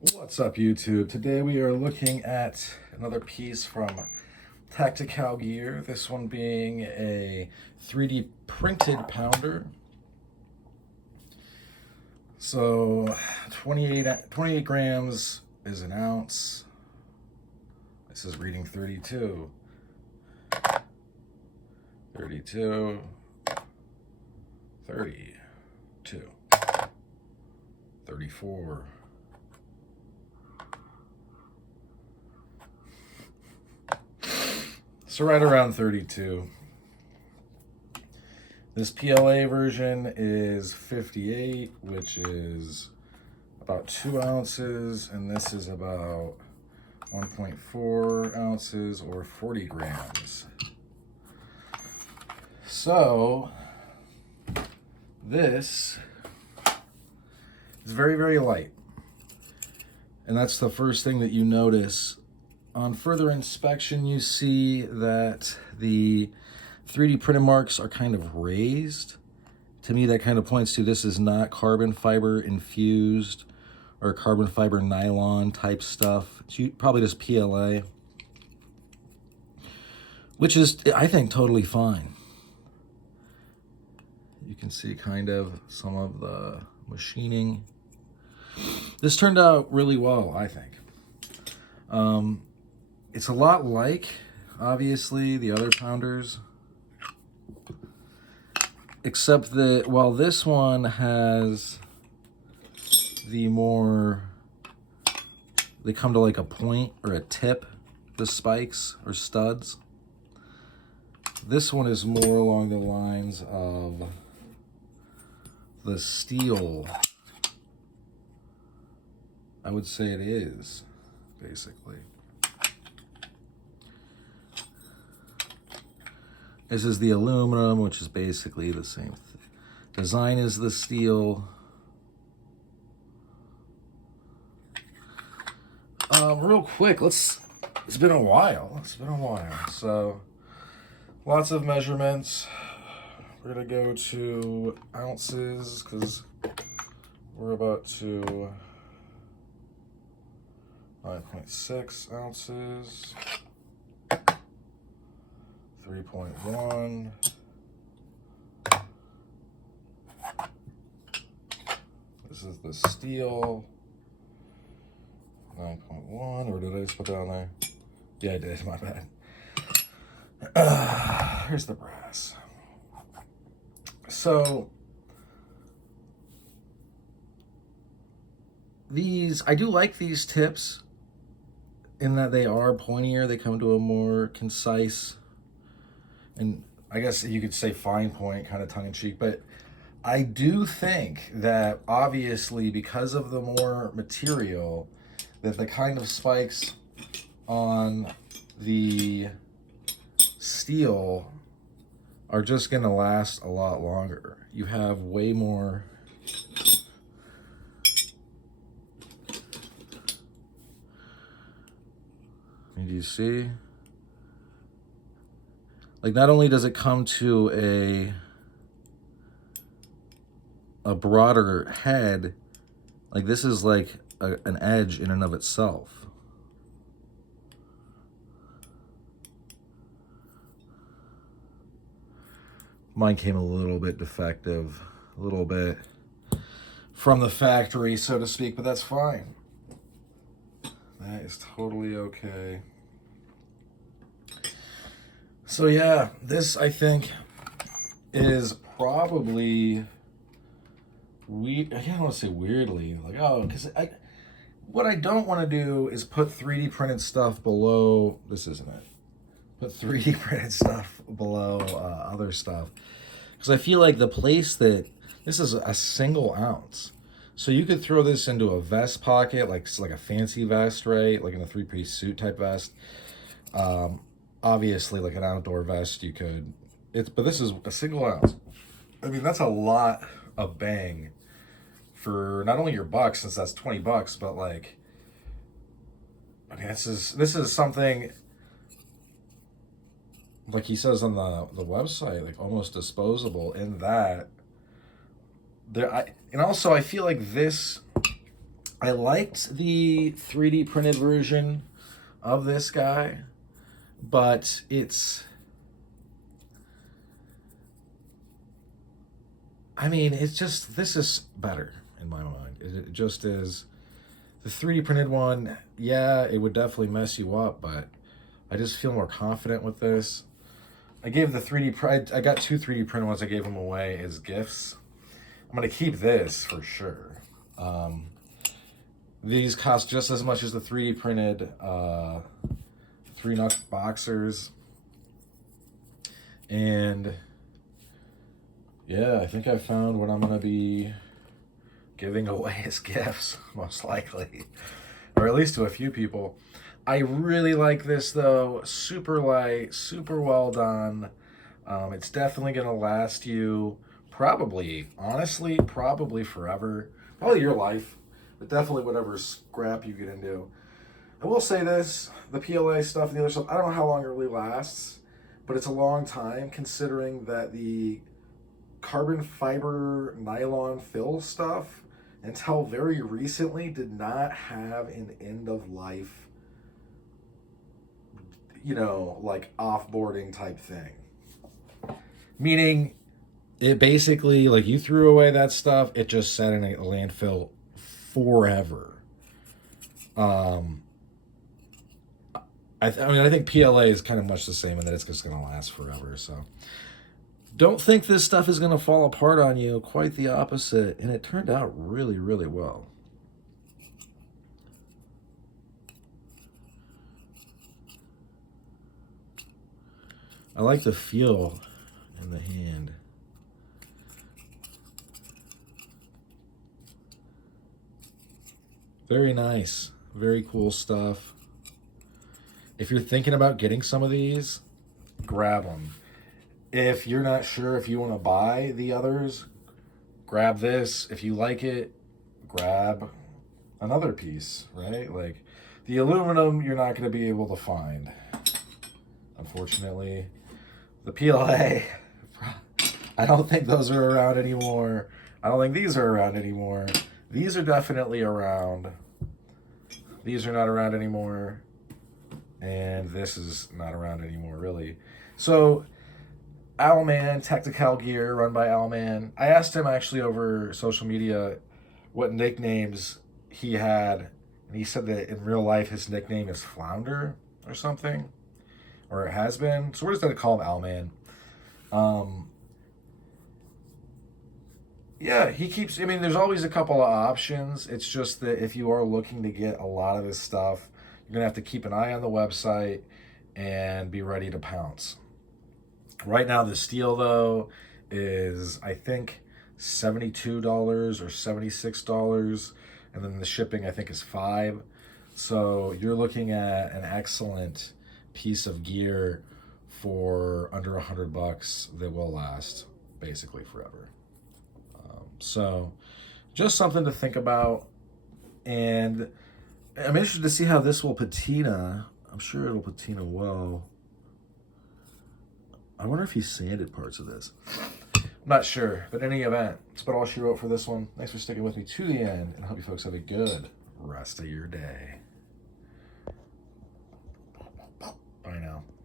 What's up, YouTube? Today we are looking at another piece from Tactikowl gear. This one being a 3D printed pounder. So 28 grams is an ounce. This is reading 32. 32. 32. 34. So right around 32. This PLA version is 58, which is about 2 ounces, and this is about 1.4 ounces or 40 grams. So this is very, very light. And that's the first thing that you notice. On further inspection, you see that the 3D printed marks are kind of raised. To me, that kind of points to this is not carbon fiber infused or carbon fiber nylon type stuff. It's probably just PLA, which is, I think, totally fine. You can see kind of some of the machining. This turned out really well, I think. It's a lot like, obviously, the other pounders, except that while this one has the more, they come to like a point or a tip, the spikes or studs. This one is more along the lines of the steel. I would say it is, basically. This is the aluminum, which is basically the same design as the steel. Real quick, it's been a while. So lots of measurements. We're gonna go to ounces because we're about to 9.6 ounces. 3.1. This is the steel. 9.1, or did I just put that on there? Yeah, I did, my bad. Here's the brass. So, I do like these tips in that they are pointier. They come to a more concise, and I guess you could say fine point, kind of tongue-in-cheek, but I do think that obviously because of the more material, that the kind of spikes on the steel are just gonna last a lot longer. You have way more do you see? Like, not only does it come to a broader head, like this is like an edge in and of itself. Mine came a little bit defective, a little bit from the factory, so to speak, but that's fine. That is totally okay. So yeah, this I think is probably I don't want to say weirdly, like, oh, because what I don't want to do is put 3D printed stuff below, this isn't it, put 3D printed stuff below other stuff. Because I feel like the place that, this is a single ounce. So you could throw this into a vest pocket, like a fancy vest, right? Like in a 3-piece suit type vest. Obviously, like an outdoor vest, you could, but this is a single ounce. I mean, that's a lot of bang for not only your buck, since that's $20, but like, I mean, this is something, like he says on the website, like almost disposable in that and also I feel like this I liked the 3D printed version of this guy, but it's, I mean, it's just, this is better in my mind. It just is. The 3D printed one, yeah, it would definitely mess you up, but I just feel more confident with this. I gave the 3D, I got 2 3D printed ones, I gave them away as gifts. I'm going to keep this for sure. These cost just as much as the 3D printed 3-Knuckle boxers. And yeah, I think I found what I'm going to be giving away as gifts, most likely. Or at least to a few people. I really like this though. Super light, super well done. It's definitely going to last you probably, honestly, probably forever. Probably your life. But definitely whatever scrap you get into. I will say this, the PLA stuff and the other stuff, I don't know how long it really lasts, but it's a long time considering that the carbon fiber nylon fill stuff, until very recently, did not have an end of life, you know, like offboarding type thing. Meaning, it basically, like, you threw away that stuff, it just sat in a landfill forever. I mean, I think PLA is kind of much the same in that it's just going to last forever. So don't think this stuff is going to fall apart on you. Quite the opposite. And it turned out really, really well. I like the feel in the hand. Very nice. Very cool stuff. If you're thinking about getting some of these, grab them. If you're not sure if you want to buy the others, grab this. If you like it, grab another piece, right? Like the aluminum, you're not going to be able to find, unfortunately. The PLA, I don't think those are around anymore. I don't think these are around anymore. These are definitely around. These are not around anymore. And this is not around anymore, really. So, Owlman, Tactikowl gear, run by Owlman. I asked him actually over social media what nicknames he had. And he said that in real life his nickname is Flounder or something. Or it has been. So we're just going to call him Owlman. Yeah, he keeps, I mean, there's always a couple of options. It's just that if you are looking to get a lot of this stuff, you're going to have to keep an eye on the website and be ready to pounce. Right now, the steel, though, is, I think, $72 or $76. And then the shipping, I think, is $5. So you're looking at an excellent piece of gear for under $100 that will last basically forever. So just something to think about. And I'm interested to see how this will patina. I'm sure it'll patina well. I wonder if he sanded parts of this. I'm not sure. But in any event, that's about all she wrote for this one. Thanks for sticking with me to the end. And I hope you folks have a good rest of your day.